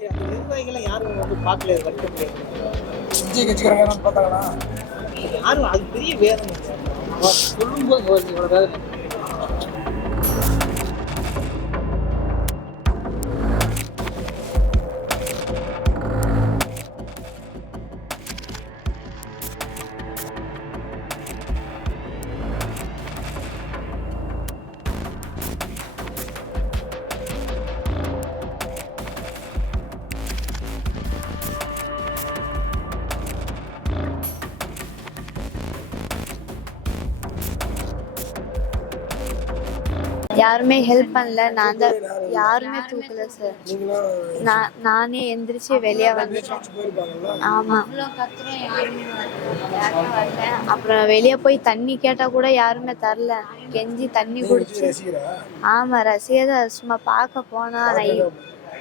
நிர்வாகிகளை யாரும் வந்து பார்க்கல வருத்த விஜய் கட்சிக்காரங்க யாரும் பார்த்தாங்களா யாரும் அது பெரிய வேதனை சொல்லும்போது இவ்வளோ வேதனை. யாருமே ஹெல்ப் பண்ணல. நான் தான் யாருமே தூக்கல சார் நான் நானே எந்திரிச்சு வெளியே வந்துட்டேன். போயிருப்பாங்கல்ல ஆமா. அப்புறம் வெளியே போய் தண்ணி கேட்டா கூட யாருமே தரல. கெஞ்சி தண்ணி குடிச்சு. ரசிகரா? ஆமா ரசிகதா சும்மா பார்க்க போனா நான் இ-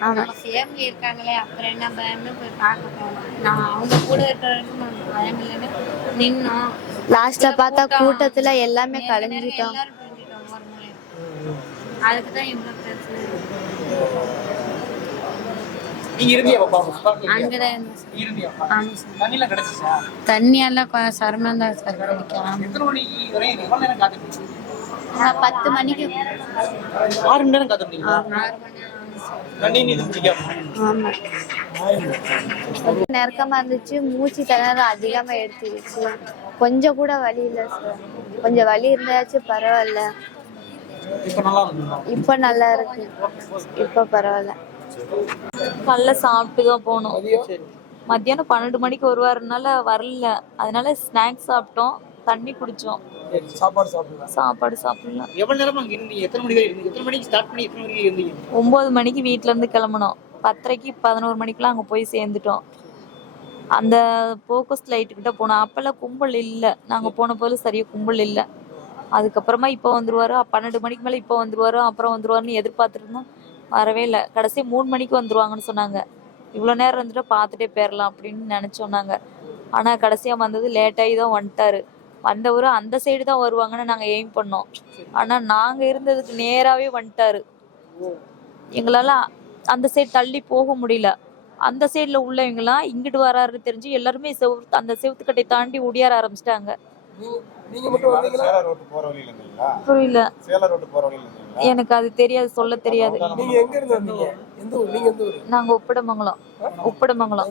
ஆமா. ஃபேமிலி இருக்காங்களே அப்புறம் என்ன பயம்னு போய் பார்க்க போனோம் நான் அவங்க கூட இருக்கிற வரைக்கும் பயம் இல்லைன்னு நின்னோம். லாஸ்டா பார்த்தா கூட்டத்துல எல்லாமே கலைஞ்சிட்டோம் எல்லாரும் பிரிஞ்சிட்டோம் ஒரு மூலையில அதுக்கு தான் இவ்வளோ பிரச்சனை. நீங்க இருந்தியா பாப்பா அங்கதான் இருந்தோம் சார் நீ இருந்தியா ஆமாம் சார். தண்ணிலாம் கிடைச்சிச்சா? தண்ணியெல்லாம் சிரமம் தான் சார் கிடைக்கும் எத்தனை மணிக்கு வரையும் எவ்வளோ நேரம் காத்துட்டு நான் பத்து மணிக்கு ஆறு மணி நேரம் காத்துட்டீங்களா ஆறு மணி ஆகும் சார். தண்ணி நீ குடிக்காம ஆமா. நெருக்கமா இருந்துச்சு. மூச்சு திணற அதிகமா எடுத்துருச்சு கொஞ்சம் கூட வலி இல்ல சார். கொஞ்சம் வலி இருந்தாச்சும் பரவாயில்ல. இப்போ நல்லா இருக்குங்களா இப்ப நல்லா இருக்கு இப்ப பரவாயில்ல காலைல சாப்பிட்டு தான் போனோம் மத்தியானம் பன்னெண்டு மணிக்கு வருவாருனால வரல. அதனால ஸ்நாக்ஸ் சாப்பிட்டோம். தண்ணி குடிச்சோம். சாப்பாடு சாப்பிடுங்க சாப்பாடு சாப்பிடல. எவ்வளவு நேரமா அங்க இருந்தீங்க? எத்தனை இருந்தீங்க மணிக்கு ஸ்டார்ட் பண்ணி எத்தனை மணிக்கு இருந்தீங்க? ஒன்பது மணிக்கு வீட்ல இருந்து கிளம்பணும் பத்தரைக்கு பதினோரு மணிக்கெல்லாம் அங்க போய் சேர்ந்துட்டோம். அந்த போக்கஸ் லைட்டு கிட்ட போனோம். அப்பெல்லாம் கும்பல் இல்ல. நாங்க போன போது சரியா கும்பல் இல்ல. அதுக்கப்புறமா இப்போ வந்துருவாரு பன்னெண்டு மணிக்கு மேலே இப்போ வந்துருவாரு அப்புறம் வந்துருவாருன்னு எதிர்பார்த்துருந்தோம் வரவே இல்லை. கடைசி மூணு மணிக்கு வந்துருவாங்கன்னு சொன்னாங்க. இவ்வளோ நேரம் இருந்துட்டு பார்த்துட்டே போயிடலாம் அப்படின்னு நினைச்சோம் நாங்க ஆனால் கடைசியாக வந்தது லேட்டாகி தான் வந்துட்டாரு. வந்தவர் அந்த சைடு தான் வருவாங்கன்னு நாங்கள் எய்ம் பண்ணோம். ஆனால் நாங்கள் இருந்ததுக்கு நேராகவே வந்துட்டாரு. எங்களால் அந்த சைடு தள்ளி போக முடியல. அந்த சைடில் உள்ளவங்களாம் இங்கிட்டு வராருன்னு தெரிஞ்சு எல்லாருமே செவ் அந்த செவத்துக்கட்டை தாண்டி ஒடியார ஆரம்பிச்சிட்டாங்க. புரியல. சேலம் ரோட்டு போற வழியில இருந்தீங்களா? எனக்கு அது தெரியாது சொல்ல தெரியாது. நீங்க எங்க இருந்து வந்தீங்க? எந்த ஊர்? நீங்க எந்த ஊர்? நாங்க உப்பிடமங்கலம். உப்பிடமங்கலம்.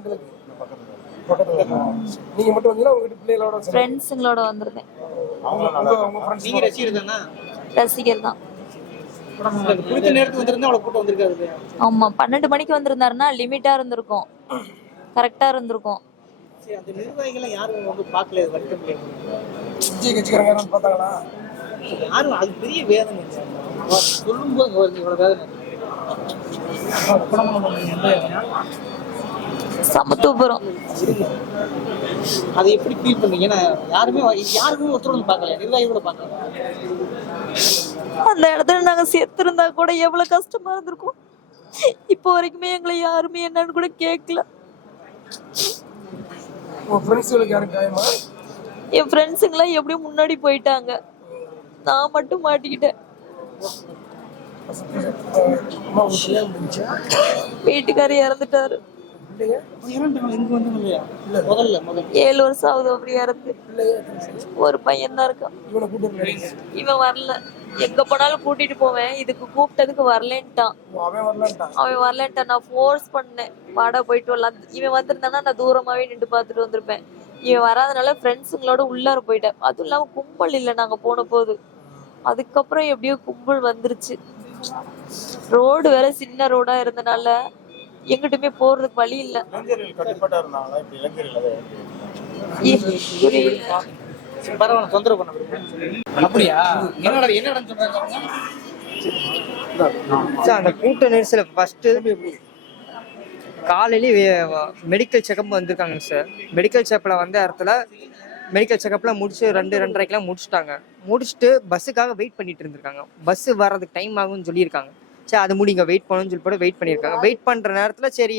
நீங்க மட்டும் வந்தீங்களா? உங்க வீட்டு பிள்ளைகளோட சேர்ந்து? ஃப்ரெண்ட்ஸுங்களோட வந்திருந்தேன். நீங்க ரசிகர் தானே? ரசிகர்? ஆமா பன்னெண்டு மணிக்கு வந்திருந்தாருன்னா லிமிட்டா இருந்திருக்கும். கரெக்டா இருந்திருக்கும். அந்த நிர்வாகிகளை யாரும் வந்து பார்க்கல முடியாது விஜய் கட்சிக்காரங்க யாரும் பார்த்தாங்களா? யாரும் அது பெரிய வேதனை சொல்லும்போது இவ்வளவு வேதனை. சமத்துவபுரம். அதை எப்படி ஃபீல் பண்ணீங்க? ஏன்னா யாருமே யாருமே ஒருத்தர் வந்து பார்க்கல நிர்வாகி கூட பார்க்கல. அந்த இடத்துல நாங்க செத்துருந்தா கூட எவ்வளவு கஷ்டமா இருந்திருக்கும். இப்போ வரைக்குமே எங்களை யாருமே என்னன்னு கூட கேட்கல உங்க ஃப்ரெண்ட்ஸ்களுக்கு யாரும் காயமா என் ஃப்ரெண்ட்ஸுங்களாம் எப்படியும் முன்னாடி போயிட்டாங்க. நான் மட்டும் மாட்டிக்கிட்டேன். வீட்டுக்காரர் இறந்துட்டாரு. ஏழு வருஷம் ஆகுது அப்படி இறந்து. ஒரு பையன் தான் இருக்கான். இவன் வரல. எங்க போனாலும் கூட்டிட்டு போவேன். இதுக்கு கூப்பிட்டதுக்கு வரலன்ட்டான். அவன் வரலான்ட்டான். நான் ஃபோர்ஸ் பண்ணேன். வாடா போயிட்டு வரலாம். இவன் வந்திருந்தானா நான் தூரமாவே நின்று பார்த்துட்டு வந்திருப்பேன். இவன் வராதனால ஃப்ரெண்ட்ஸுங்களோட உள்ளார போயிட்டேன். அதுவும் இல்லாம கும்பல் இல்லை நாங்க போன போது. அதுக்கப்புறம் எப்படியோ கும்பல் வந்துருச்சு. ரோடு வேற சின்ன ரோடா இருந்தனால எங்கிட்டுமே போறதுக்கு வழி இல்ல. பரவாயில்ல தொந்தரவு பண்ண அப்படியா? என்னோட என்ன நடந்து சொல்றாங்க சார் அந்த கூட்ட நெரிசல ஃபஸ்ட்டு காலையிலேயே மெடிக்கல் செக்கப் வந்திருக்காங்க சார் மெடிக்கல் செக்கப்பில் வந்த இடத்துல மெடிக்கல் செக்கப்லாம் முடிச்சு ரெண்டு ரெண்டரைக்கெலாம் முடிச்சுட்டாங்க. முடிச்சுட்டு பஸ்ஸுக்காக வெயிட் பண்ணிட்டு இருந்திருக்காங்க. பஸ்ஸு வர்றதுக்கு டைம் ஆகும்னு சொல்லியிருக்காங்க. சரி அது முடிங்க வெயிட் பண்ணணும்னு சொல்லி போட்டு வெயிட் பண்ணியிருக்காங்க. வெயிட் பண்ணுற நேரத்தில் சரி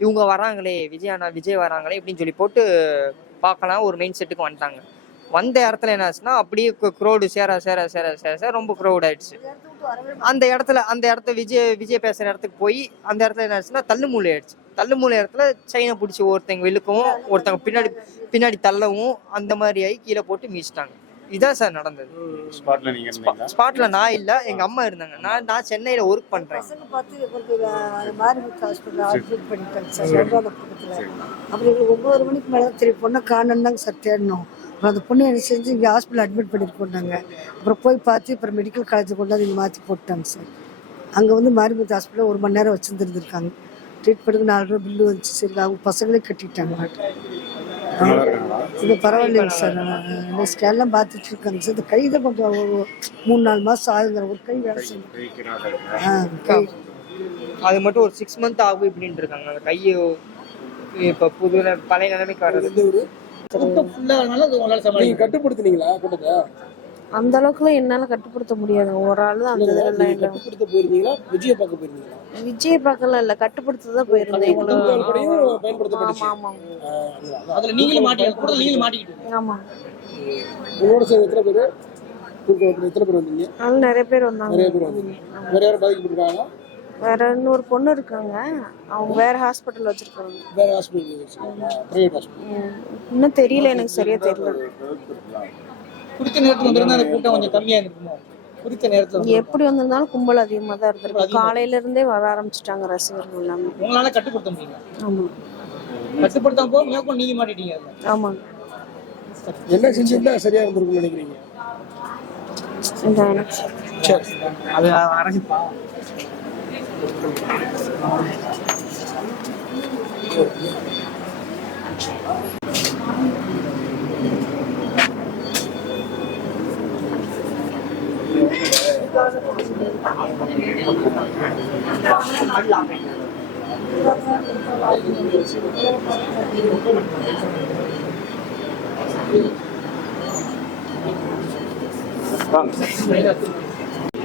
இவங்க வராங்களே விஜய் அண்ணா விஜய் வராங்களே அப்படின்னு சொல்லி போட்டு பார்க்கலாம். ஒரு மெயின் செட்டுக்கு வந்துட்டாங்க. வந்த இடத்துல என்ன ஆச்சுன்னா அப்படியே க்ரௌடு சேர சேர சேர சேர சேர ரொம்ப க்ரௌட் ஆயிடுச்சு. அந்த இடத்துல அந்த இடத்த விஜய் விஜய் பேசுற இடத்துக்கு போய் அந்த இடத்துல என்ன ஆச்சுன்னா தள்ளுமுள்ளு ஆயிடுச்சு. தள்ளுமூல இடத்துல செயினை பிடிச்சி ஒருத்தங்க வெளுக்கவும் ஒருத்தங்க பின்னாடி பின்னாடி தள்ளவும் அந்த மாதிரி ஆகி கீழே போட்டு மீச்சிட்டாங்க. இதான் சார் நடந்தது. ஸ்பாட்ல நீங்க இருந்தீங்களா? ஸ்பாட்ல நான் இல்ல எங்க அம்மா இருந்தாங்க. நான் நான் சென்னையில ஒர்க் பண்றேன். அப்புறம் ஒம்பது மணிக்கு மேலே சரி பொண்ணை காணோன்னு சார் தேடினோம் அப்புறம் அந்த பொண்ணு என்ன செஞ்சு இங்கே ஹாஸ்பிட்டல் அட்மிட் பண்ணிட்டு போனாங்க. அப்புறம் போய் பார்த்து அப்புறம் மெடிக்கல் காலேஜ் கொண்டாந்து இங்கே மாற்றி போட்டாங்க சார் அங்கே வந்து மாரிமுத்து ஹாஸ்பிட்டல் ஒரு மணி நேரம் வச்சுருந்துருந்துருக்காங்க. ட்ரீட்மெண்ட்டுக்கு நாலு ரூபா பில்லு வந்துச்சு. சரி அவங்க பசங்களே கட்டிட்டாங்க. இது பரவாயில்லைங்க சார் இந்த ஸ்கேன்லாம் பார்த்துட்டு இருக்காங்க சார் இந்த கை தான் கொஞ்சம் ஒரு மூணு நாலு மாதம் ஆகுங்க ஒரு கை வேலை செய்யும் அது மட்டும் ஒரு சிக்ஸ் மந்த் ஆகும் இப்படின்ட்டு இருக்காங்க. அந்த கையை இப்ப புது பழைய நிலைமைக்கு வர்றது. கட்டுப்படுத்துனீங்களா கூட்டத்தை? அந்த அளவுக்குலாம் என்னால கட்டுப்படுத்த முடியாது. ஒரு ஆள் தான் அந்த கட்டுப்படுத்த போயிருந்தீங்களா? விஜய பார்க்க போயிருந்தீங்களா? விஜய் பார்க்கலாம் இல்ல. கட்டுப்படுத்த தான் போயிருந்தேன். கூடுதல் படையும் எங்களை பயன்படுத்தப்பட்டுச்சு. ஆமா. அதுல நீங்களும் மாட்டி கூட நீங்களும் மாட்டிக்கிட்டு ஆமா. உங்களோட சேர்ந்து எத்தனை பேர்? எத்தனை பேர் வந்தீங்க? அதனால நிறைய பேர் வந்தாங்க. நிறைய பேர் வந்தீங்க. வேற யாரும் பாதிக்கப்பட்டிருக்காங்க வேற இன்னொரு பொண்ணு இருக்காங்க. அவங்க வேற ஹாஸ்பிட்டல் வச்சிருக்காங்க. வேற ஹாஸ்பிட்டல் பிரைவேட் ஹாஸ்பிட்டல் ம். இன்னும் தெரியல எனக்கு சரியா தெரியல. குறித்த நேரத்துல வந்திருந்தா அந்த கூட்டம் கொஞ்சம் கம்மியா இருக்குமோ? குறித்த நேரத்துல எப்படி வந்திருந்தாலும் கும்பல் அதிகமா தான் இருந்திருக்கு. காலையில இருந்தே வர ஆரம்பிச்சிட்டாங்க ரசிகர்கள் எல்லாமே. உங்களால கட்டுப்படுத்த முடியல. ஆமா. கட்டுப்படுத்தாம போக மேற்கொண்டு நீங்க மாட்டிட்டீங்க. ஆமா. என்ன செஞ்சிருந்தா சரியா இருந்திருக்கும்னு நினைக்கிறீங்க? சரி. அது அரசு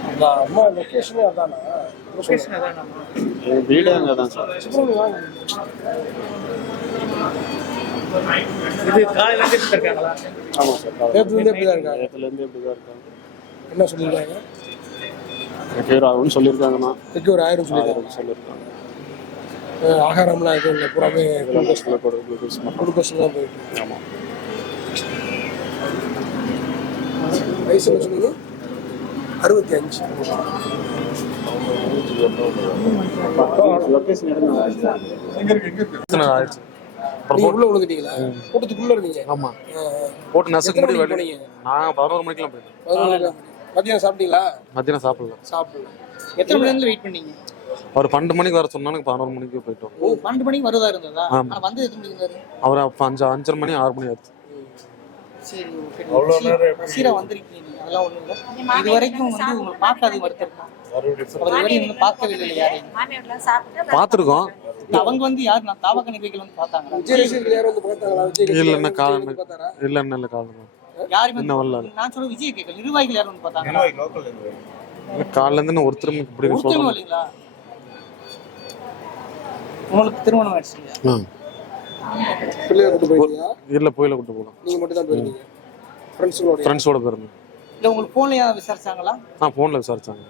அந்த அம்மா லொக்கேஷனே அதானா லொகேஷன் அதான் நம்ம என் வீடு அங்கே தான் சார். சுப்பிரமணியம் வாங்க இது காலையில இருந்து இப்படி இருக்காங்களா? ஆமாம் சார் நேத்துல இருந்தே. இப்படிதான் இருக்காங்க. நேரத்துலேருந்து இப்படி தான் இருக்காங்க. என்ன சொல்லியிருக்காங்க? ரெக்கவர் ஆகும்னு சொல்லியிருக்காங்கண்ணா. ஆயிரம் சொல்லியிருக்காங்க? சொல்லியிருக்காங்க. ஆகாரம்லாம் எதுவும் இல்லை பூராமே குளுக்கோஸில் குளுக்கோஸ் தான் போயிட்டு. ஆமாம் வயசு சொன்னீங்க? அறுபத்தி அஞ்சு. உள்ள விழுந்துட்டீங்களா கூட்டத்துக்குள்ள இருந்தீங்க. ஆமா. போட்டு நசுக்கு முடி வெளியே நான் பதினோரு மணிக்கெல்லாம் போயிட்டேன் பதினொன்று மதியம் சாப்பிட்டீங்களா? மத்தியானம் சாப்பிடல. சாப்பிடல. எத்தனை மணி நேரம் வெயிட் பண்ணீங்க? அவர் பன்னெண்டு மணிக்கு வர சொன்னாங்க பதினோரு மணிக்கு போயிட்டோம். ஓ பன்னெண்டு மணிக்கு வருவதா இருந்ததா? வந்து அவர் அப்போ அஞ்சு அஞ்சரை மணி ஆறு மணி ஆச்சு. சரி ஓகே சீரா வந்திருக்கீங்க அதெல்லாம் ஒண்ணும் இல்ல. இது வரைக்கும் வந்து உங்களை பார்க்காத வருத்திருக்கோம் பார்த்துருக்கோம். அவங்க வந்து யார்? நான் தாவக நிர்வாகிகள் வந்து பார்த்தாங்க விஜய் ரசிகர்கள் யாரும் வந்து பார்த்தாங்களா? விஜய் இல்ல, ரசிகர்கள் இன்னும் யாரும் காலம் வந்து பார்த்தாரா? இல்லை என்ன இல்லை காலம் யாருமே இன்னும் வரல. நான் சொல்ற விஜய் கேட்கல. நிர்வாகிகள் யாரும் வந்து பார்த்தாங்க? காலிலேருந்து நான் ஒருத்தரும் இப்படி இல்லைங்களா உங்களுக்கு திருமணம் ஆயிடுச்சு? பிள்ளைய கூட்டு போயிருக்கீங்களா இல்லை போயில கூட்டு போகலாம். நீங்க மட்டும் தான் போயிருக்கீங்க ஃப்ரெண்ட்ஸுங்களோட ஃப்ரெண்ட்ஸோட போயிருந்தேன் இல்ல உங்களுக்கு போன்ல யாராவது விசாரிச்சாங்களா? ஆ ஃபோனில் விசாரிச்சாங்க.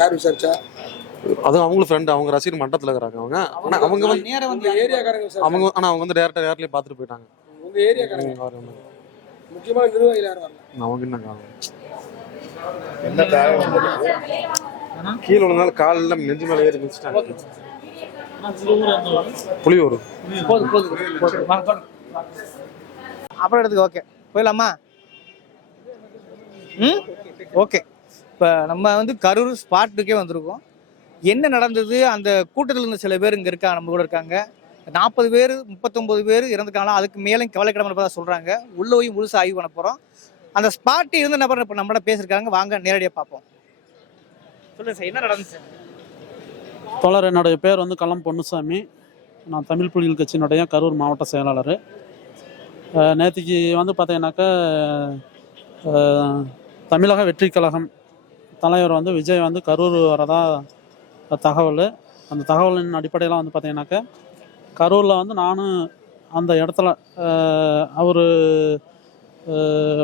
யார் விசாரிச்சா? அதுவும் அவங்களும் ஃப்ரெண்டு அவங்க ரசிகர் மண்டபத்தில் இருக்கிறாங்க அவங்க. ஆனால் அவங்க வந்து நேரா வந்து ஏரியாக்காரங்க அவங்க ஆனால் அவங்க வந்து டேரக்டாக நேர்லேயே பார்த்துட்டு போயிட்டாங்க. உங்க ஏரியாக்காரங்க முக்கியமான நிர்வாகிகள் வரல. அவங்க என்ன காலம் என்ன தேவை கீழே விழுந்தாலும் காலில் நெஞ்சு மேலே ஏறி மிதிச்சிட்டாங்க புளியூர். அப்புறம் இடத்துக்கு ஓகே. போயிடலாமா? ம்? ஓகே. இப்போ நம்ம வந்து கரூர் ஸ்பாட்டுக்கே வந்திருக்கோம். என்ன நடந்தது? அந்த கூட்டத்தில் இருந்த சில பேர் இங்கே இருக்காங்க நம்ம கூட இருக்காங்க. நாற்பது பேர் முப்பத்தொம்பது பேர் இறந்துட்டாங்களா அதுக்கு மேலே கவலைக்கிடமாக இருப்பதா சொல்கிறாங்க உள்ள போய் முழுசாக ஆய்வு பண்ண போகிறோம் அந்த ஸ்பாட்டு இருந்த நபர் இப்போ நம்மளோட பேசியிருக்காங்க. வாங்க நேரடியாக பார்ப்போம். சொல்லுங்க சார் என்ன நடந்துச்சு? தோழர் என்னுடைய பேர் வந்து களம் பொன்னுசாமி. நான் தமிழ் புலிகள் கட்சியினுடைய கரூர் மாவட்ட செயலாளர். நேற்றுக்கு வந்து பார்த்தீங்கன்னாக்கா தமிழக வெற்றி கழகம் தலைவர் வந்து விஜய் வந்து கரூர் வரதா தகவல். அந்த தகவலின் அடிப்படையில் வந்து பார்த்தீங்கன்னாக்கா கரூரில் வந்து நானும் அந்த இடத்துல அவர்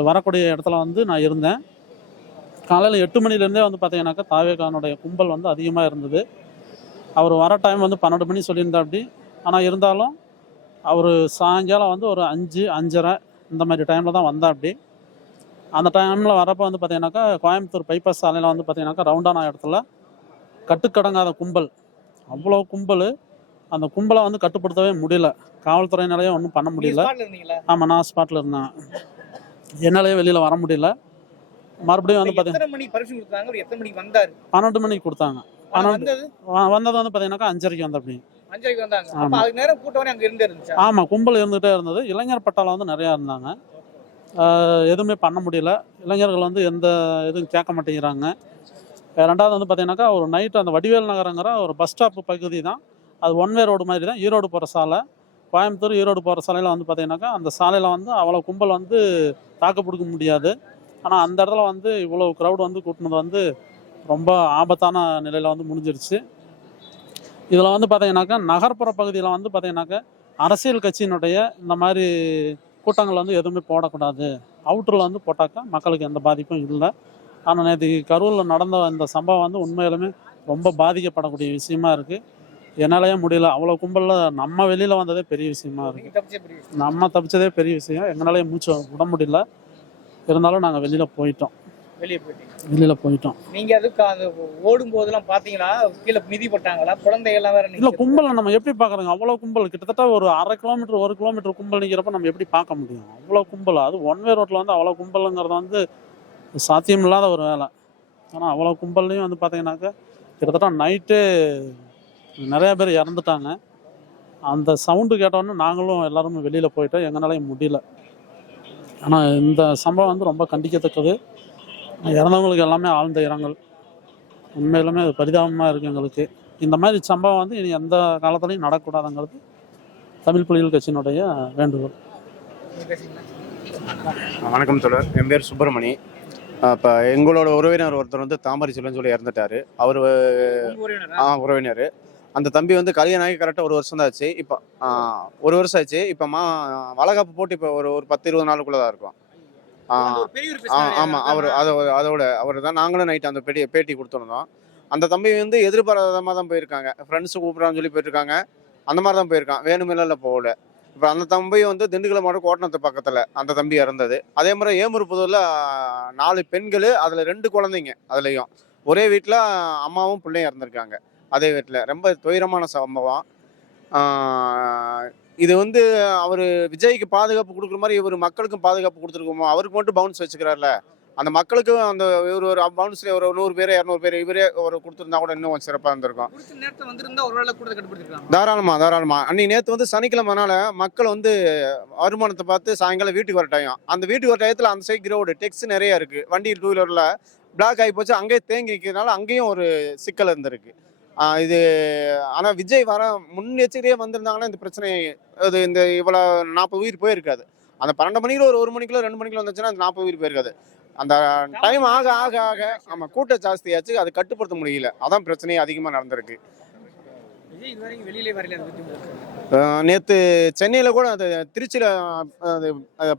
வரக்கூடிய இடத்துல வந்து நான் இருந்தேன். காலையில் எட்டு மணிலேருந்தே வந்து பார்த்தீங்கன்னாக்கா தாவேகானுடைய கும்பல் வந்து அதிகமாக இருந்தது. அவர் வர டைம் வந்து பன்னெண்டு மணி சொல்லியிருந்தா அப்படி ஆனால் இருந்தாலும் அவர் சாயங்காலம் வந்து ஒரு அஞ்சு அஞ்சரை இந்த மாதிரி டைமில் தான் வந்தா அப்படி அந்த டைமில் வரப்போ வந்து பார்த்தீங்கன்னாக்கா கோயம்புத்தூர் பைபாஸ் சாலையில் வந்து பார்த்தீங்கன்னாக்கா ரவுண்டான இடத்துல கட்டுக்கடங்காத கும்பல். அவ்வளோ கும்பல். அந்த கும்பலை வந்து கட்டுப்படுத்தவே முடியல. காவல்துறையினாலேயே ஒன்றும் பண்ண முடியல. ஆமாம் நான் ஸ்பாட்டில் இருந்தேன். என்னாலேயே வெளியில் வர முடியல. மறுபடியும் வந்து பார்த்தீங்கன்னா பன்னெண்டு மணிக்கு கொடுத்தாங்க. ஆனா பன்னெண்டு வந்தது? வந்து பார்த்தீங்கன்னாக்கா அஞ்சரைக்கு வந்த அப்படி அஞ்சரைக்கு வந்தாங்க. அப்ப. அதுக்கு நேரம் கூட்டம் வரை அங்க இருந்து இருந்துச்சா? ஆமாம் கும்பல் இருந்துகிட்டே இருந்தது. இளைஞர் பட்டாளம் வந்து நிறையா இருந்தாங்க. எதுவுமே பண்ண முடியல. இளைஞர்கள் வந்து எந்த எதுவும் கேட்க மாட்டேங்கிறாங்க. ரெண்டாவது வந்து பார்த்தீங்கன்னாக்கா ஒரு நைட்டு அந்த வடிவேல் நகரங்கிற ஒரு பஸ் ஸ்டாப் பகுதி தான். அது ஒன் வே ரோடு மாதிரி தான். ஈரோடு போகிற சாலை. கோயம்புத்தூர் ஈரோடு போகிற சாலையில் வந்து பார்த்தீங்கன்னாக்கா அந்த சாலையில் வந்து அவ்வளோ கும்பல் வந்து தாக்கு பிடிக்க முடியாது. ஆனால் அந்த இடத்துல வந்து இவ்வளோ க்ரௌட் வந்து கூட்டினது வந்து ரொம்ப ஆபத்தான நிலையில் வந்து முடிஞ்சிருச்சு. இதில் வந்து பார்த்தீங்கன்னாக்கா நகர்ப்புற பகுதியில் வந்து பார்த்தீங்கன்னாக்கா அரசியல் கட்சியினுடைய இந்த மாதிரி கூட்டங்கள் வந்து எதுவுமே போடக்கூடாது. அவுட்டரில் வந்து போட்டாக்கா மக்களுக்கு எந்த பாதிப்பும் இல்லை. ஆனால் நேற்று கரூரில் நடந்த இந்த சம்பவம் வந்து உண்மையிலுமே ரொம்ப பாதிக்கப்படக்கூடிய விஷயமா இருக்குது என்னாலேயே முடியல. அவ்வளோ கும்பலில் நம்ம வெளியில் வந்ததே பெரிய விஷயமா இருக்குது. நம்ம தப்பிச்சதே பெரிய விஷயம். எங்களாலேயே மூச்சு விட முடியல. இருந்தாலும் நாங்கள் வெளியில் போயிட்டோம். வெளியே போயிட்டீங்க. வெளியில் போயிட்டோம். நீங்க அதுக்கு அந்த ஓடும் போதெல்லாம் பாத்தீங்களா? கீழே மிதி பட்டாங்களா? குழந்தைகள் எல்லாம் வேற இல்ல. கும்பலை நம்ம எப்படி பாக்குறோங்க? அவ்வளவு கும்பல். கிட்டத்தட்ட ஒரு அரை கிலோமீட்டர் ஒரு கிலோமீட்டர் கும்பல் நிக்கிறப்ப நம்ம எப்படி பார்க்க முடியும்? அவ்வளவு கும்பல். அது ஒன் வே ரோட்ல வந்து அவ்வளவு கும்பலுங்கிறது வந்து சாத்தியம் இல்லாத ஒரு வேலை. ஆனா அவ்வளவு கும்பல்லையும் வந்து பாத்தீங்கன்னாக்கா கிட்டத்தட்ட நைட்டே நிறைய பேர் இறந்துட்டாங்க. அந்த சவுண்டு கேட்டோன்னே நாங்களும் எல்லாருமே வெளியில போயிட்டோம். எங்களாலையும் முடியல. ஆனா இந்த சம்பவம் வந்து ரொம்ப கண்டிக்கத்தக்கது. இறந்தவங்களுக்கு எல்லாமே ஆழ்ந்த இரங்கல். உண்மையிலுமே அது பரிதாபமாக இருக்குது எங்களுக்கு. இந்த மாதிரி சம்பவம் வந்து இனி எந்த காலத்துலையும் நடக்கக்கூடாதுங்கிறது தமிழ் புலிகள் கட்சியினுடைய வேண்டுகோள். வணக்கம் தொடர் என் பேர் சுப்பிரமணி. இப்போ எங்களோட உறவினர் ஒருத்தர் வந்து தாமரை செல்வன் சொல்லி இறந்துட்டாரு. அவர் ஆ உறவினர். அந்த தம்பி வந்து கல்யாணம் ஆகி கரெக்டாக ஒரு வருஷம் தான் ஆச்சு. இப்போ ஒரு வருஷம் ஆச்சு. இப்போ மா வளகாப்பு போட்டு இப்போ ஒரு ஒரு பத்து இருபது நாளுக்குள்ளே தான் இருக்கும். ஆமாம் அவர் அதை அதோட அவர் தான் நாங்களும் நைட் அந்த பேட்டி பேட்டி கொடுத்துருந்தோம். அந்த தம்பி வந்து எதிர்பாராதமாக தான் போயிருக்காங்க. ஃப்ரெண்ட்ஸு கூப்பிட்றான்னு சொல்லி போயிருக்காங்க. அந்த மாதிரி தான் போயிருக்கான். வேணுமில்ல போகல. இப்போ அந்த தம்பி வந்து திண்டுக்கல் மாவட்டம் கோட்டணத்து பக்கத்தில் அந்த தம்பி இறந்தது. அதே மாதிரி ஏமுருப்புதூரில் நாலு பெண்கள் அதில் ரெண்டு குழந்தைங்க அதுலேயும். ஒரே வீட்டில் அம்மாவும் பிள்ளையும் இறந்துருக்காங்க. அதே வீட்டில் ரொம்ப துயரமான சம்பவம். இது வந்து அவர் விஜய்க்கு பாதுகாப்பு கொடுக்குற மாதிரி இவர் மக்களுக்கும் பாதுகாப்பு கொடுத்துருக்கோமோ அவருக்கு மட்டும் பவுன்ஸ் வச்சுக்கிறார்ல. அந்த மக்களுக்கும் அந்த இவர் ஒரு பவுன்ஸ்ல ஒரு நூறு பேர் இரநூறு பேர் இவரே ஒரு கொடுத்துருந்தா கூட இன்னும் சிறப்பாக இருந்திருக்கும். தாராளமா தாராளமா. அன்னைக்கு நேற்று வந்து சனிக்கிழமைனால மக்கள் வந்து வருமானத்தை பார்த்து சாயங்காலம் வீட்டுக்கு வர டைம் அந்த வீட்டுக்கு வர டயத்தில் அந்த சைடு ரோடு டெக்ஸ் நிறைய இருக்கு. வண்டி டூ வீலரில் பிளாக் ஆகி போச்சு. அங்கேயே தேங்கி நிற்கிறதுனால அங்கேயும் ஒரு சிக்கல் இருந்திருக்கு. இது ஆனால் விஜய் வர முன்னெச்சரிக்கையே வந்திருந்தாங்கன்னா இந்த பிரச்சனை அது இந்த இவ்வளோ நாற்பது உயிர் போயிருக்காது. அந்த பன்னெண்டு மணிக்குள்ள ஒரு ஒரு மணிக்குள்ள ரெண்டு மணிக்குள்ள வந்துச்சுன்னா அந்த நாற்பது உயிர் போயிருக்காது. அந்த டைம் ஆக ஆக ஆக ஆமாம் கூட்டம் ஜாஸ்தியாச்சு அது கட்டுப்படுத்த முடியல. அதான் பிரச்சனையே அதிகமாக நடந்திருக்கு. நேற்று சென்னையில் கூட அது திருச்சியில் அது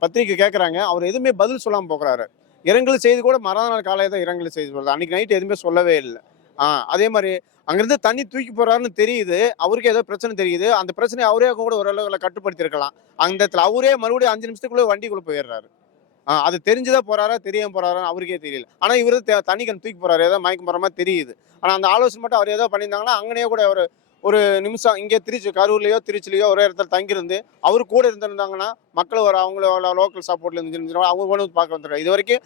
பத்திரிக்கை கேட்குறாங்க அவர் எதுவுமே பதில் சொல்லாமல் போகிறாரு. இரங்கல் செய்தி கூட மறுநாள் காலையில் தான் இரங்கல் செய்தி சொல்லுது அன்றைக்கி நைட் எதுவுமே சொல்லவே இல்லை. ஆ அதே மாதிரி அங்கிருந்து தண்ணி தூக்கி போறாருன்னு தெரியுது. அவருக்கு ஏதோ பிரச்சனை தெரியுது. அந்த பிரச்சனை அவரே கூட ஓரளவுல கட்டுப்படுத்தி இருக்கலாம் அந்த இடத்துல அவரே மறுபடியும் அஞ்சு நிமிஷத்துக்குள்ளே வண்டிக்குள்ள போயிடுறாரு. ஆஹ் அது தெரிஞ்சுதான் போறாரா தெரியாம போறாரான்னு அவருக்கே தெரியல. ஆனா இவரு தண்ணி கண் தூக்கி போறாரு. ஏதோ மயக்கம் போற மாதிரி தெரியுது. ஆனா அந்த ஆலோசனை மட்டும் அவர் ஏதோ பண்ணியிருந்தாங்கன்னா அங்கனே கூட அவர் ஒரு நிமிஷம் இங்கே திருச்சி கரூர்லயோ திருச்சிலையோ ஒரே இடத்துல தங்கியிருந்து அவர் கூட இருந்திருந்தாங்கன்னா மக்கள் ஒரு அவங்களோட லோக்கல் சப்போர்ட்ல இருந்து அவங்க வந்து பார்க்க வந்துருக்காங்க. இது வரைக்கும்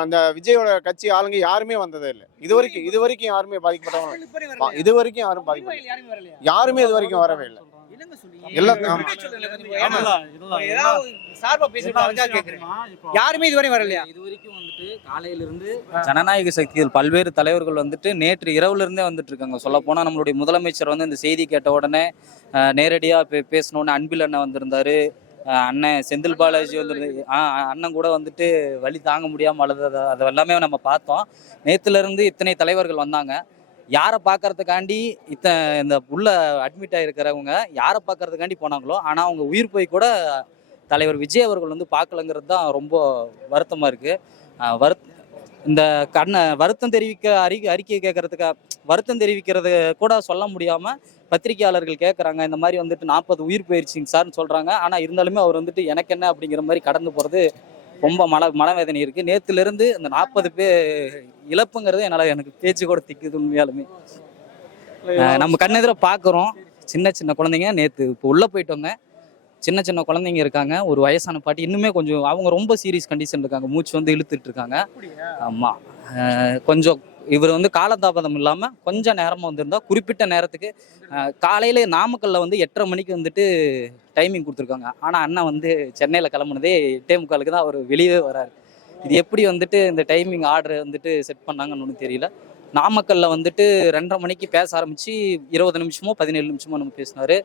அந்த விஜயோட கட்சி ஆளுங்க யாருமே வந்ததே இல்லை. இது வரைக்கும் இது வரைக்கும் யாருமே பாதிக்கப்பட்டவங்க? இது வரைக்கும் யாரும் பாதிக்கப்பட்ட? யாருமே இது வரைக்கும் வரவே இல்லை. யாருமே இதுவரை வரலையா? இது வரைக்கும் வந்துட்டு காலையில இருந்து ஜனநாயக சக்திகள் பல்வேறு தலைவர்கள் வந்துட்டு நேற்று இரவுல இருந்தே வந்துட்டு இருக்காங்க. சொல்ல போனா நம்மளுடைய முதலமைச்சர் வந்து இந்த செய்தி கேட்ட உடனே நேரடியா பே பேசினோடனே அன்பில் அண்ணன் வந்திருந்தாரு. அண்ணன் செந்தில் பாலாஜி வந்து அண்ணன் கூட வந்துட்டு வழி தாங்க முடியாம அழுதது அது எல்லாமே நம்ம பார்த்தோம். நேத்துல இருந்து இத்தனை தலைவர்கள் வந்தாங்க. யாரை பார்க்கறதுக்காண்டி இத்த இந்த உள்ள அட்மிட் ஆகிருக்கிறவங்க யாரை பார்க்கறதுக்காண்டி போனாங்களோ ஆனால் அவங்க உயிர் போய் கூட தலைவர் விஜய் அவர்கள் வந்து பார்க்கலங்கிறது தான் ரொம்ப வருத்தமாக இருக்குது வருத் இந்த கண்ணை வருத்தம் தெரிவிக்க அறி அறிக்கை கேட்கறதுக்கு வருத்தம் தெரிவிக்கிறது கூட சொல்ல முடியாமல் பத்திரிகையாளர்கள் கேட்குறாங்க இந்த மாதிரி வந்துட்டு நாற்பது உயிர் போயிருச்சுங்க சார்னு சொல்கிறாங்க ஆனால் இருந்தாலுமே அவர் வந்துட்டு எனக்கு என்ன அப்படிங்கிற மாதிரி கடந்து போகிறது ரொம்ப மன மனவேதனை இருக்கு. நேத்துல இருந்து இந்த நாற்பது பேர் இழப்புங்கிறது என்னால எனக்கு பேச்சு கூட திக்குது உண்மையாலுமே. நம்ம கண்ணெதிர பார்க்குறோம் சின்ன சின்ன குழந்தைங்க நேற்று இப்போ உள்ளே போயிட்டு வந்தேன் சின்ன சின்ன குழந்தைங்க இருக்காங்க. ஒரு வயசான பாட்டி. இன்னுமே கொஞ்சம் அவங்க ரொம்ப சீரியஸ் கண்டிஷன் இருக்காங்க. மூச்சு வந்து இழுத்துட்டு இருக்காங்க. ஆமாம் கொஞ்சம் இவர் வந்து காலதாபதம் இல்லாமல் கொஞ்சம் நேரமாக வந்திருந்தா குறிப்பிட்ட நேரத்துக்கு காலையில் நாமக்கல்லில் நாமக்கல்ல வந்து எட்டரை மணிக்கு வந்துட்டு டைமிங் கொடுத்துருக்காங்க. ஆனால் அண்ணன் வந்து சென்னையில் கிளம்புனதே எட்டே முக்காலுக்கு தான் அவர் வெளியே வராரு. இது எப்படி வந்துட்டு இந்த டைமிங் ஆர்டர் வந்துட்டு செட் பண்ணாங்கன்னு ஒன்றும் தெரியல. நாமக்கல்ல வந்துட்டு ரெண்டரை மணிக்கு பேச ஆரம்பிச்சு இருபது நிமிஷமோ பதினேழு நிமிஷமோ நம்ம பேசினாரு.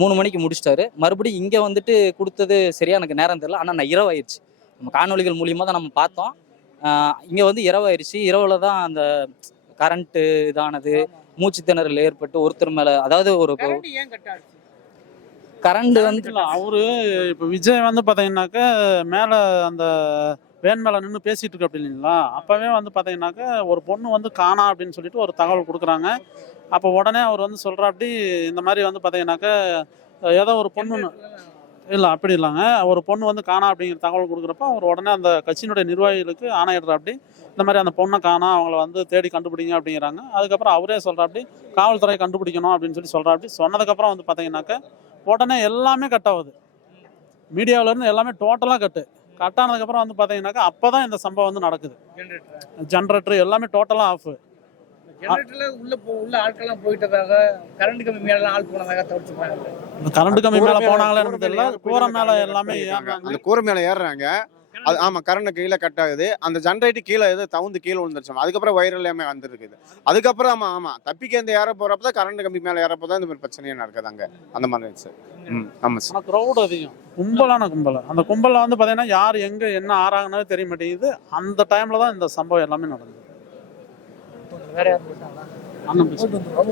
மூணு மணிக்கு முடிச்சிட்டாரு. மறுபடியும் இங்கே வந்துட்டு கொடுத்தது சரியா எனக்கு நேரம் தெரியல. ஆனால் நான் இரவாயிடுச்சு நம்ம காணொளிகள் மூலியமாக தான் நம்ம பார்த்தோம். இங்கே வந்து இரவாயிருச்சு. இரவில் தான் அந்த கரண்ட்டு இதானது. மூச்சு திணறல் ஏற்பட்டு ஒருத்தர் மேலே அதாவது ஒரு கரண்ட் வந்து அவரு இப்போ விஜய் வந்து பாத்தீங்கன்னாக்க மேல அந்த வேன் மேல நின்று பேசிட்டு இருக்கு அப்படி இல்லைங்களா? அப்பவே வந்து பாத்தீங்கன்னாக்க ஒரு பொண்ணு வந்து காணா அப்படின்னு சொல்லிட்டு ஒரு தகவல் கொடுக்குறாங்க. அப்போ உடனே அவர் வந்து சொல்றாப்படி இந்த மாதிரி வந்து பாத்தீங்கன்னாக்க ஏதோ ஒரு பொண்ணு இல்லை அப்படி இல்லைங்க. ஒரு பொண்ணு வந்து காணா அப்படிங்கிற தகவல் கொடுக்குறப்ப அவர் உடனே அந்த கட்சியினுடைய நிர்வாகிகளுக்கு ஆணையிடுறாப்படி இந்த மாதிரி அந்த பொண்ணை காணா அவங்கள வந்து தேடி கண்டுபிடிங்க அப்படிங்கிறாங்க. அதுக்கப்புறம் அவரே சொல்றாப்படி காவல்துறை கண்டுபிடிக்கணும் அப்படின்னு சொல்லி சொல்றாப்படி சொன்னதுக்கப்புறம் வந்து பாத்தீங்கன்னாக்க உடனே எல்லாமே கட் ஆகுது. மீடியாவுல இருந்து எல்லாமே டோட்டலாக கட்டு கட் ஆனதுக்கப்புறம் வந்து பார்த்தீங்கன்னாக்கா அப்போ தான் இந்த சம்பவம் வந்து நடக்குது. ஜென்ரேட்டர் எல்லாமே டோட்டலாக ஆஃப் ஜெனரேட்டர்ல உள்ள போ உள்ள ஆட்கள்லாம் போயிட்டதாக கரண்ட் கம்பி மேல ஆள் போனதாக தவிர்த்துப்பாங்க இந்த கரண்ட் கம்பி மேலே போனாங்களே எனக்கு தெரியல. கூரை மேலே எல்லாமே அந்த கூரை மேல ஏறுறாங்க. அது ஆமா கரண்ட் கீழே கட் ஆகுது. அந்த ஜென்ரேட்டர் கீழே ஏதோ தவுந்து கீழே விழுந்துருச்சு. அதுக்கப்புறம் வயிறு எல்லாமே வந்துருக்குது. அதுக்கப்புறம் ஆமா ஆமா தப்பிக்க இந்த ஏற போறப்ப தான் கரண்ட் கம்பி மேல ஏறப்போ தான் இந்த மாதிரி பிரச்சனையே நடக்குது அங்க. அந்த மாதிரி ம் சார் ஆனால் க்ரௌட் அதிகம். கும்பலான கும்பல். அந்த கும்பலில் வந்து பார்த்தீங்கன்னா யார் எங்கே என்ன ஆறாங்கன்னு தெரிய மாட்டேங்குது. அந்த டைமில் தான் இந்த சம்பவம் எல்லாமே நடந்தது. வேற யாரும்